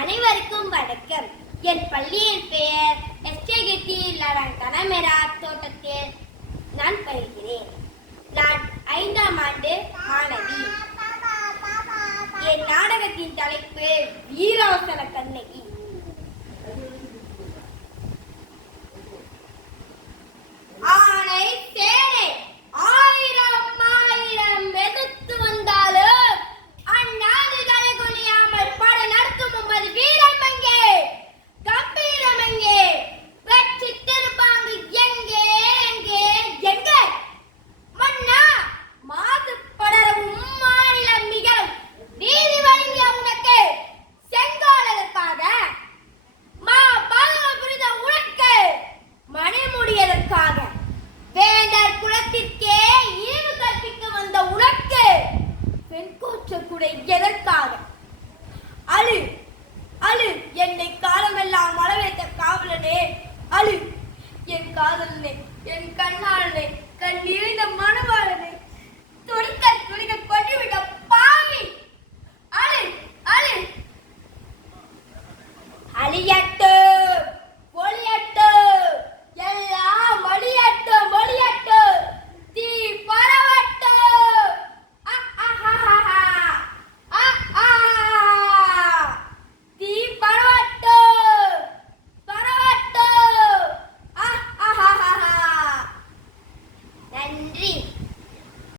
அனைவருக்கும் வணக்கம். என் பள்ளியின் பெயர் எஸ்டேகெட்டி கனமெரா தோட்டத்தில் நான் பயில்கிறேன். நான் 5ஆம் ஆண்டு மாணவி. என் நாடகத்தின் தலைப்பு வீர